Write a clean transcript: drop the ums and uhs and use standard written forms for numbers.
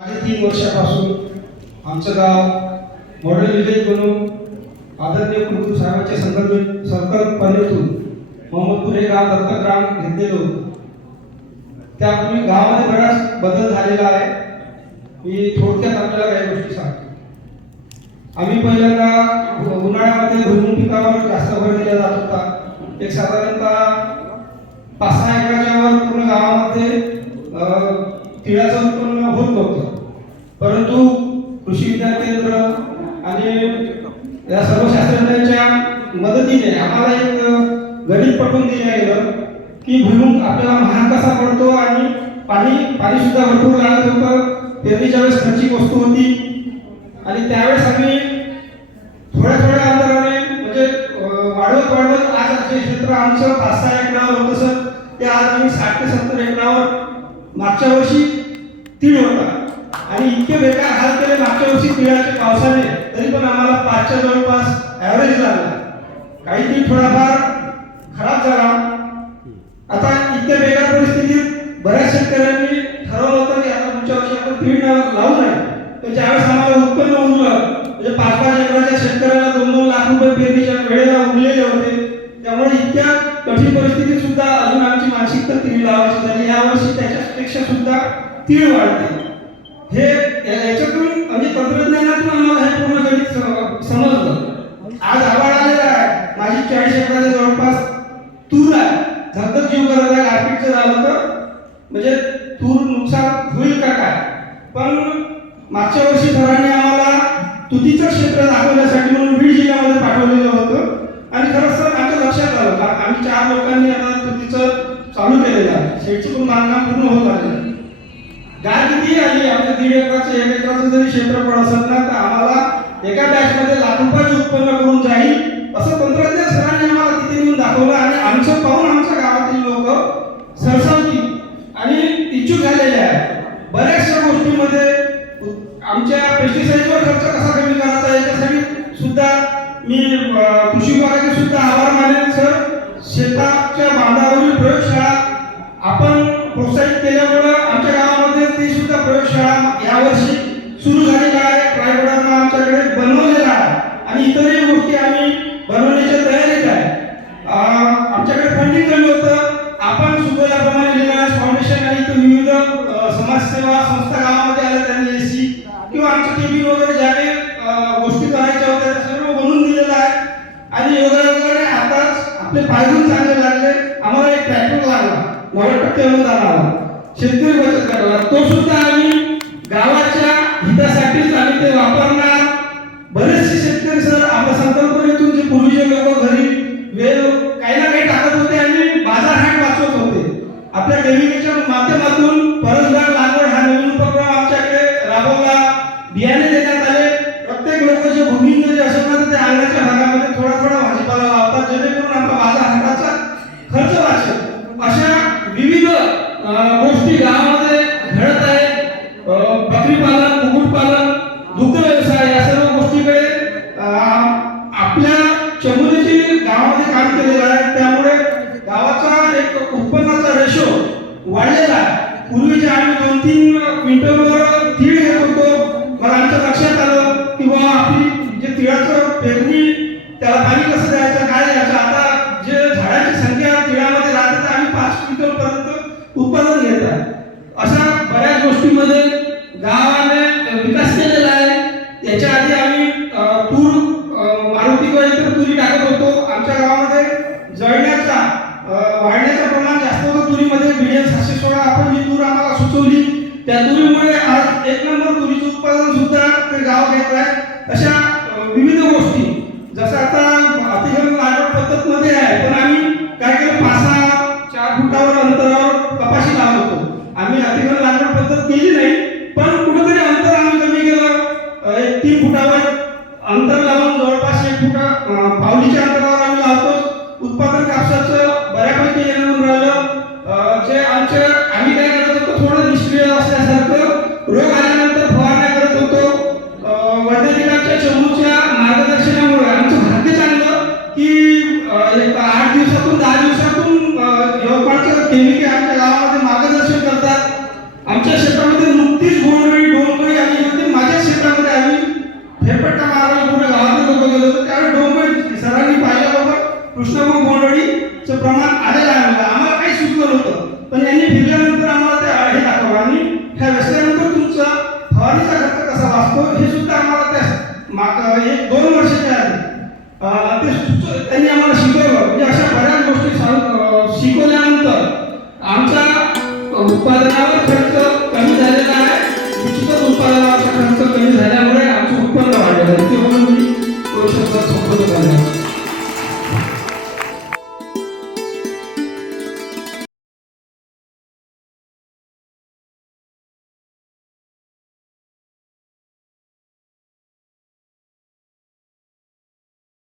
3 वर्षापासून आमचं गाव मॉडेल विलेज बनवून आदरणीय कुलगुरू साहेबांच्या संकल्पनेतून मोहम्मदपूर हे गाव दत्तक ग्राम घेतलेलं होतं. त्यापूर्वी गावामध्ये बराच बदल झालेला आहे. मी थोडक्यात आपल्याला काही गोष्टी सांगतो. आम्ही पहिल्यांदा उन्हाळ्यामध्ये भुईमूग पिकावर जास्त भर दिला जात होता. एक साधारणतः 5-6 एकराच्या वर पूर्ण गावामध्ये तिळाचं उत्पन्न होत नव्हतं. परंतु कृषी विज्ञान केंद्र आणि या सर्व शास्त्रज्ञांच्या मदतीने आम्हाला एक गणित पटवून दिलं गेलं की भुईमूग आपल्याला महाग कसा पडतो आणि पाणी सुद्धा भरपूर लागत होतं. पेरणीच्या वेळेस खर्चिक वस्तू होती आणि त्यावेळेस आम्ही थोड्या अंतराने म्हणजे वाढवत आज जे क्षेत्र आमचं 5-6 एकरावर होतं सर, ते आज आम्ही 60 ते 70 एकरावर मागच्या वर्षी तीळ होता. आणि इतके बेकार हाल केले मागच्या वर्षी तिळाच्या पावसाने, तरी पण आम्हाला 5च्या जवळपास ॲव्हरेज लागला. काही तीळ थोडाफार खराब झाला. आता इतक्या बेकार परिस्थितीत बऱ्याच शेतकऱ्यांनी ठरवलं होतं की आता पुढच्या वर्षी आपण तीळ लावू नये. तर ज्यावेळेस आम्हाला उत्पन्न उरलं म्हणजे 5-5 एकराच्या शेतकऱ्याला 2-2 लाख रुपये पेरणीच्या वेळेला उरलेले होते. त्यामुळे इतक्या कठीण परिस्थितीत सुद्धा अजून आमची मानसिकता तीळ लावायची झाली. यावर्षी त्याच्यापेक्षा सुद्धा तीळ वाढते. हे याच्यातून म्हणजे तंत्रज्ञानातून आम्हाला हे पूर्ण गणित समजलं. आज आवाड आलेला आहे. माझी 40 एकराच्या जवळपास तूर आहे. धगधग जीव करत आहे. गारपीटचं झालं तर म्हणजे तूर नुकसान होईल का काय. पण मागच्या वर्षी सरांनी आम्हाला तुतीचं क्षेत्र दाखवण्यासाठी म्हणून बीड जिल्ह्यामध्ये पाठवलेलं होतं. आणि खरंच सर आमच्या लक्षात आलं. आम्ही 4 लोकांनी आता तुतीचं चालू केलेलं आहे. शेडची पण बांधकाम पूर्ण होत आलं. गाय किती आली आपल्या 1.5 एकराचं 1 एकराचं जरी क्षेत्रफळ असेल ना, तर आम्हाला एका बॅचमध्ये लाख रुपयाचं उत्पन्न करून जाईल असं तंत्रज्ञान सरांनी आम्हाला तिथे नेऊन दाखवलं. आणि आमचं पाहून आमच्या गावातील लोक सरसावतील आणि इच्छुक झालेले आहेत. बऱ्याचशा गोष्टींमध्ये आमच्या पेस्टिसाइडवर खर्च कसा कमी करायचा याच्यासाठी सुद्धा मी कृषी विभागाचे सुद्धा आभार मानेन सर. शेताच्या बांधावरील प्रयोगशाळा आपण प्रोत्साहित केल्यामुळे आमच्या गावामध्ये ती सुद्धा प्रयोगशाळा यावर्षी सुरू झालेली आहे. ट्रायबडांना आमच्याकडे बनवलेला आहे आणि इतरही गोष्टी आम्ही बनवण्याच्या तयारीत आहे. आमच्याकडे फंडिंग कमी होतं. आपण सुद्धा याप्रमाणे रिलायन्स फाउंडेशन आणि इतर विविध समाजसेवा संस्था गावामध्ये आल्या, त्यांनी एसी किंवा आमचं केबिन वगैरे ज्या काही गोष्टी करायच्या होत्या त्या सर्व बनवून दिलेलं आहे. आणि योगायोगाने आताच आपले पायगुण चांगले लागले. आम्हाला एक ट्रॅक्टर लागला 90% अनुदान आला शेतकरी बचत गटाला. तो सुद्धा आम्ही गावाच्या हितासाठीच आम्ही ते वापरणार. बरेचसे शेतकरी सर आपल्या संकल्पनेतून जे पूर्वीचे लोक घरी वेळ काही ना काही टाकत होते आणि बाजारहाट वाचवत होते. आपल्या केमिकलच्या माध्यमातून परसबाग लागवड हा नवीन उपक्रम आमच्याकडे राबवला. बियाणे देण्यात आले. प्रत्येक लोक जे भूमिंग जे असेल ना ते अंगणाच्या भागामध्ये थोडा भाजीपाला लावतात, जेणेकरून आपला बाजारहाटाचा खर्च वाचेल. अशा विविध गोष्टी गावामध्ये घडत आहेत. बकरी पालन, कुक्कुटपालन, दुग्ध व्यवसाय या सर्व गोष्टीकडे आपल्या चमूने गावामध्ये काम केलेलं आहे. त्यामुळे गावाचा एक उत्पन्नाचा रेशो वाढलेला आहे. पूर्वीचे आम्ही 2-3 क्विंटलवर तीळ घेत होतो. मला आमच्या लक्षात आलं की बाबा आपली जे तिळाचं पेरणी त्याला पाणी कसं द्यायचं काय द्यायचं. आता जे झाडाची संख्या तिळामध्ये राहते तर आम्ही 5 क्विंटल पर्यंत उत्पादन घेत आहे. अशा बऱ्याच गोष्टींमध्ये गावाने विकास केलेला आहे. याच्या आधी आम्ही तूर मारुती किंवा इतर तुरी टाकत होतो. आमच्या गावामध्ये जळण्याचा वाढण्याचं प्रमाण जास्त होतं तुरीमध्ये. BDN 716 आपण जी तूर आम्हाला सुचवली त्या तुरीमुळे आज 1 नंबर तुरीचं उत्पादन सुद्धा ते गाव घेत आहे. अशा विविध गोष्टी जसं आता अतिक्रमण लागवड पद्धतमध्ये आहे, पण आम्ही काय केलं 5-4 फुटावर अंतरावर कपाशी लावत होतो. आम्ही अतिक्रमण लागवड पद्धत केली नाही, पण कुठेतरी अंतर आम्ही कमी केलं. 3 फुटावर अंतर लावून जवळपास 1 फुटा पावलीच्या अंतरावर आम्ही लावतो. उत्पादन कापसाचं बऱ्यापैकी येऊन राहिलं. जे आम्ही काय करत होतो थोडं निष्क्रिय असल्यासारखं रोग आल्यानंतर फवारण्या करत होतो. वैज्ञानिकांच्या चमूच्या मार्गदर्शनामुळे आमचं भाग्य चांगलं झाल्यानंतर आमचा उत्पादनावर खर्च